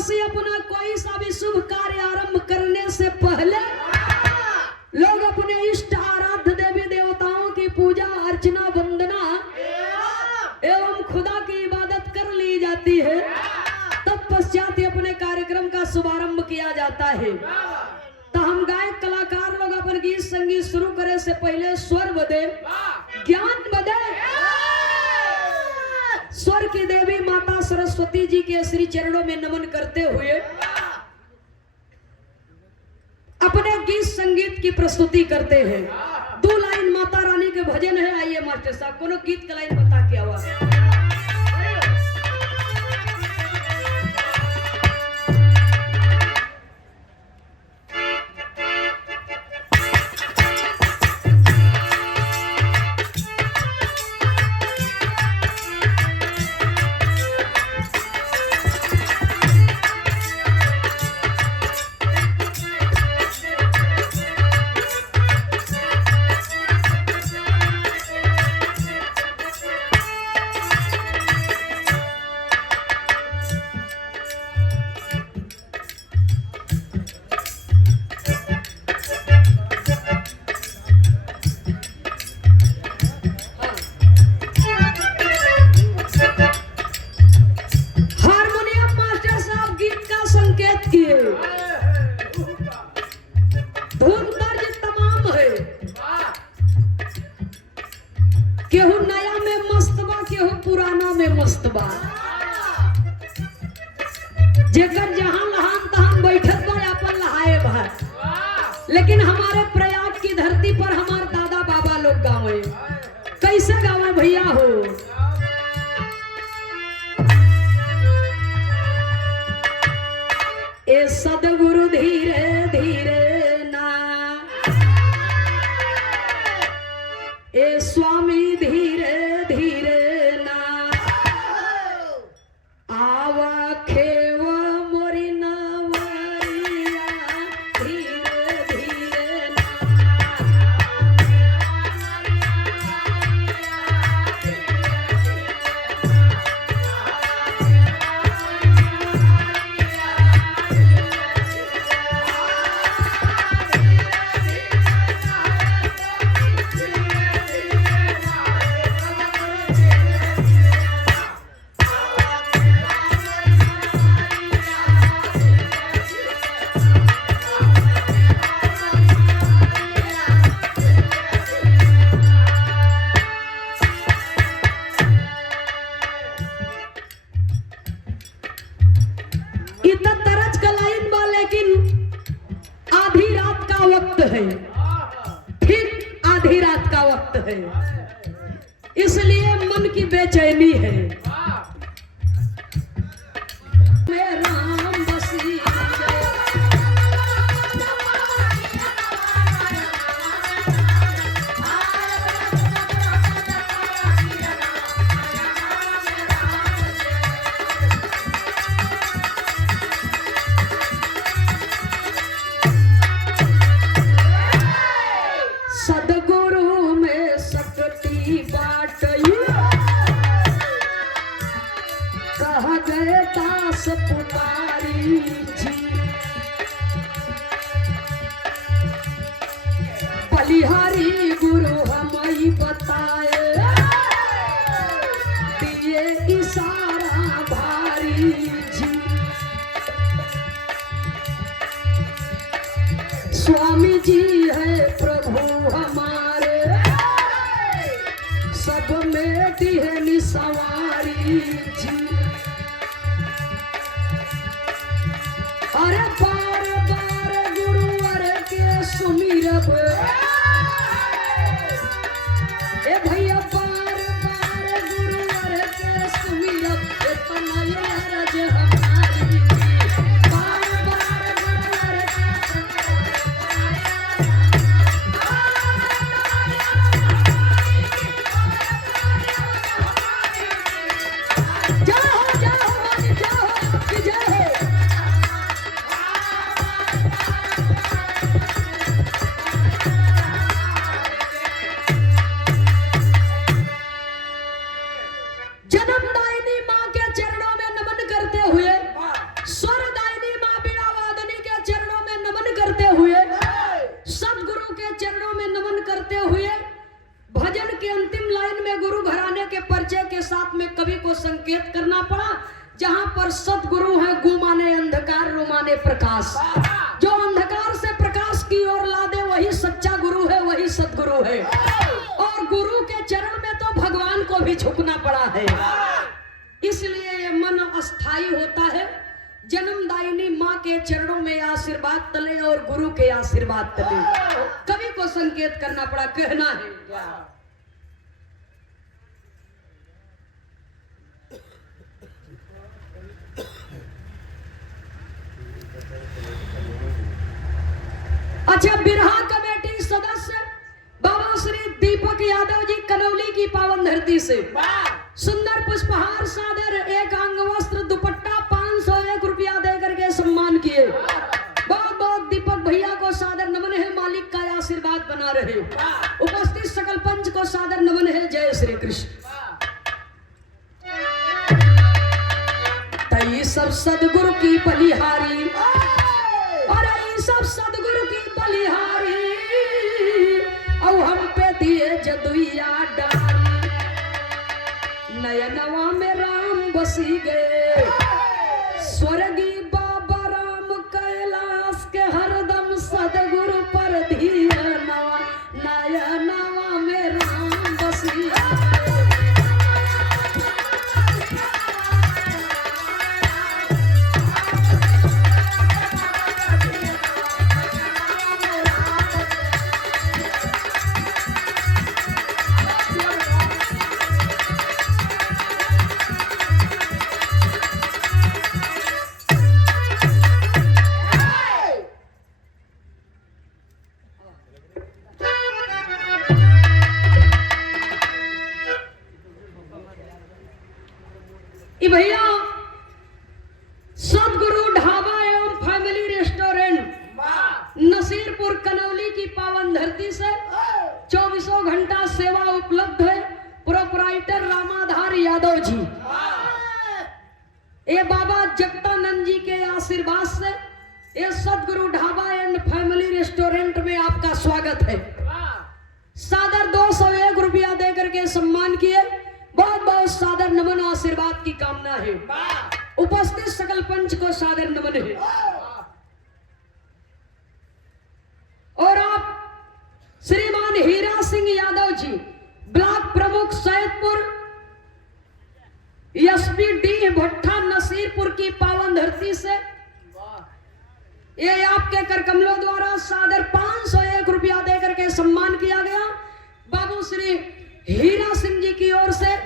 से अपना कोई सा भी शुभ कार्य आरंभ करने से पहले लोग अपने इष्ट आराध्य देवी देवताओं की पूजा अर्चना वंदना एवं खुदा की इबादत कर ली जाती है। तत्पश्चात ही अपने कार्यक्रम का शुभारंभ किया जाता है। तो हम गायक कलाकार लोग अपन गीत संगीत शुरू करे से पहले स्वर बदे ज्ञान बदे स्वर की देवी माता सरस्वती जी के श्री चरणों में नमन करते हुए अपने गीत संगीत की प्रस्तुति करते हैं। 2 लाइन माता रानी के भजन है। आइए मास्टर साहब कोनो गीत का लाइन बता के आवाज। केहू नया में मस्तबा, केहू पुराना में मस्तबा। जेकर जहां लहान तहां बैठत बा अपन लहाए बा। लेकिन हमारे प्रयाग की धरती पर हमारे दादा बाबा लोग गावे। कैसे गावे भैया हो? ए सदगुरु धीरे धीरे ना, ए स्वामी धीरे धीरे ना, आवा खेव मोरी नवरिया धीरे धीरे ना। है ठीक आधी रात का वक्त है, इसलिए मन की बेचैनी है। राम बसी सदगुरु में शक्ति बाटई, कह गए दास पुकारी जी। बलिहारी गुरु हमें बताए, दिए इशारा भारी जी। स्वामी जी है प्रभु हमारे, सब में दिहनी सवारी जी। अरे बार बार गुरुवर के सुमिरब, ए भैया बार बार गुरुवर के सुमिरब, इतना यारज हमारी बार बार गुरुवर जन्मदायिनी मां के चरणों में नमन करते हुए स्वर्ग पर सतगुरु है, गु माने अंधकार, रु माने प्रकाश। जो अंधकार से प्रकाश की ओर ला दे वही सच्चा गुरु है, वही सतगुरु है। और गुरु के चरण में तो भगवान को भी झुकना पड़ा है। इसलिए ये मन अस्थाई होता है। जन्मदायिनी माँ के चरणों में आशीर्वाद तले और गुरु के आशीर्वाद तले। कवि को संकेत करना पड़ा, कहना है अच्छा। बिरहा कमेटी सदस्य बाबा श्री दीपक यादव जी कनौली की पावन धरती से सुंदर पुष्पहार सादर, एक अंग वस्त्र, दुपट्टा 501 रुपया देकर के सम्मान किए। बहुत बहुत दीपक भैया को सादर नमन है, मालिक का आशीर्वाद बना रहे। उपस्थित सकल पंच को सादर नमन है। जय श्री कृष्ण। तई सब सदगुरु की बलिहारी, अरे सब सदगुरु की बलिहारी, और हम पे दिए जदुइया डारी। नयनवा में राम बसी गए, स्वर्गी बाबा राम कैलाश के हरदम सदगुरु पर धिया नवा। नयनवा में राम बसी गए। भैया सतगुरु ढाबा एवं फैमिली रेस्टोरेंट नसीरपुर कनौली की पावन धरती से 24 घंटा सेवा उपलब्ध है। प्रोपराइटर रामाधार यादव जी, ये बाबा जगतानंद जी के आशीर्वाद से ये सतगुरु ढाबा एंड फैमिली रेस्टोरेंट में आपका स्वागत है। सादर 201 रुपया देकर के सम्मान किए। बहुत बहुत सादर नमन, आशीर्वाद की कामना है। उपस्थित सकल पंच को सादर नमन है। और आप श्रीमान हीरा सिंह यादव जी, ब्लॉक प्रमुख सैदपुर, एसपी डी भट्टा नसीरपुर की पावन धरती से ये आपके कर कमलों द्वारा सादर 501 रुपया देकर के सम्मान किया गया। बाबू श्री हीरा सिंह जी की ओर से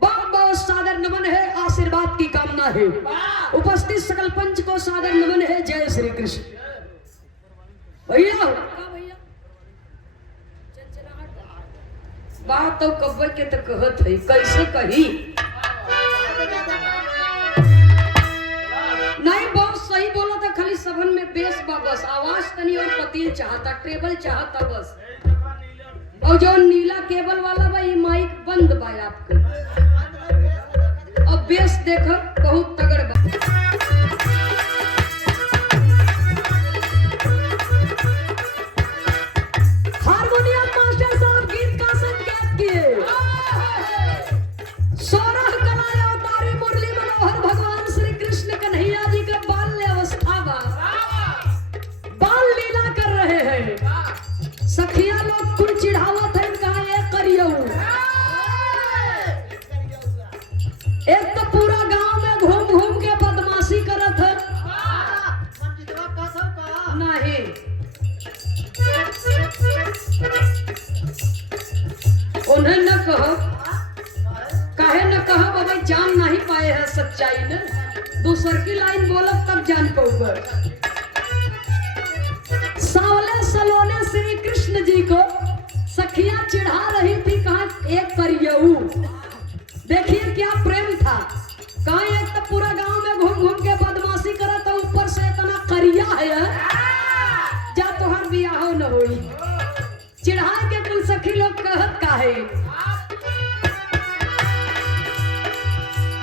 बहुत बहुत सादर नमन है, आशीर्वाद की कामना है। उपस्थित सकल पंच को सादर नमन है। जय श्री कृष्ण। भैया बात तो कब्बे के तो कहत है, कैसे कही नहीं। बहुत सही बोला था, खाली सभन में बेस बस आवाज तनी और पति चाहता, ट्रेबल चाहता बस। और जो नीला केबल वाला बा ये माइक बंद बा आपको। अब बेस देखो बहुत तगड़ बा। हारमोनियम मास्टर साहब गीत का संकेत किए। सोरह कलाएं अवतारी मुरली मनोहर भगवान श्री कृष्ण कन्हैया जी का बाल्य अवस्था बा, बाल लीला कर रहे हैं। सखिया लोग कुल चिढ़ावत है, कहा ये करियो। एक तो पूरा गांव में घूम घूम के बदमाशी करत है। नहीं उन्हें न कहो, काहे न कहो बाबा, जान नहीं पाए हैं सच्चाई ने। दूसर की लाइन बोलब तब जान पाऊंगा। सावले सलोने श्री कृष्ण जी को सखिया चिढ़ा रही थी, कहा एक करियऊ। देखिए क्या प्रेम था। कहा एक तो पूरा गांव में घूम घूम के बदमाशी करा, तो ऊपर से इतना करिया है, जा तोहर बियाह न होई। चिढ़ा के कुल सखी लोग कहत काहे,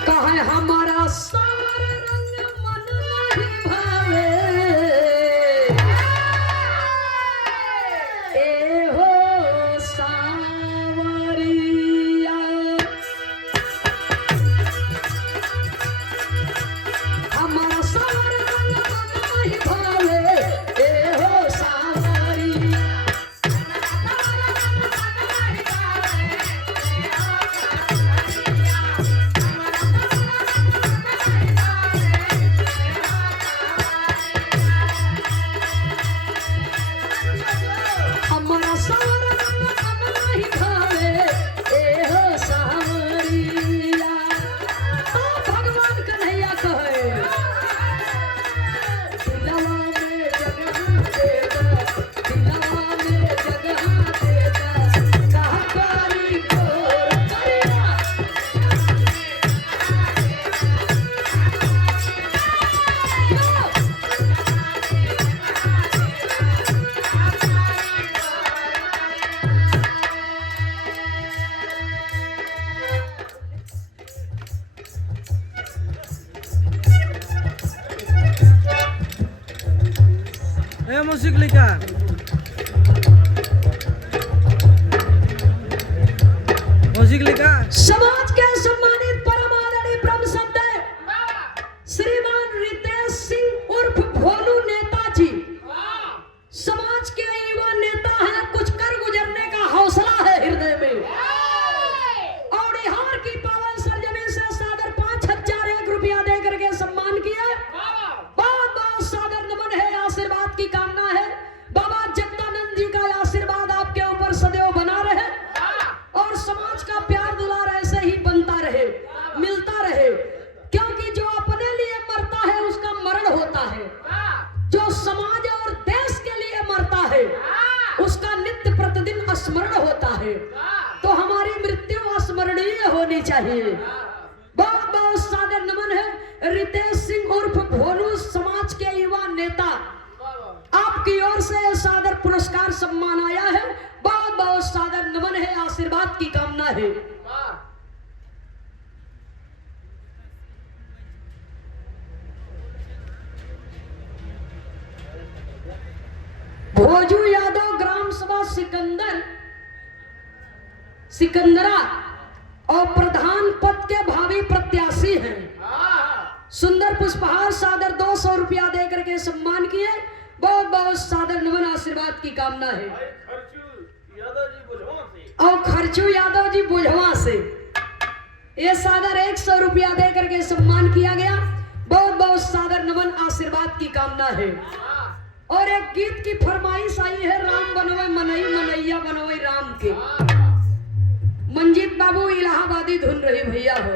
कहा हमारा सावर रंग मन नहीं भावे। म्यूजिक लिखा समाज के सम्मानित परम आदरणीय ब्रह्म संत श्रीमान रितेश सिंह उर्फ भोलू नेताजी समाज के युवा नेता हैं। कुछ कर गुजरने का हौसला है हृदय में और बिहार की पावन सरजमी से सादर 5,001 रुपया दे करके सम्मान किया। बहुत बहुत सादर नमन है, आशीर्वाद की कामना है। बाबा जगदानंद जी का आशीर्वाद आपके ऊपर सदैव बना रहे और समाज का प्यार दुलार ऐसे ही बनता रहे, मिलता रहे, क्योंकि जो अपने लिए मरता है उसका मरण होता है, जो समाज और देश के लिए मरता है उसका नित्य प्रतिदिन स्मरण होता है। तो हमारी मृत्यु स्मरणीय होनी चाहिए। बहुत बहुत सादर नमन है। रितेश सिंह उर्फ भोलू समाज के युवा नेता, आपकी ओर से सादर पुरस्कार सम्मान आया है। बहुत बहुत सादर नमन है, आशीर्वाद की कामना है। भोजू यादव ग्राम सभा सिकंदरा और प्रधान पद के भावी प्रत्याशी हैं। सुंदर पुष्पहार सादर 200 रुपया दे करके सम्मान किए। बहुत बहुत सादर नमन, आशीर्वाद की कामना है। और खर्चू यादव जी बुझवा से ये सादर 100 रुपया दे करके सम्मान किया गया। बहुत बहुत सादर नमन, आशीर्वाद की कामना है। और एक गीत की फरमाइश आई है, राम बनवे मनई मनैया बनवे राम के। मंजीत बाबू इलाहाबादी धुन रही भैया हो।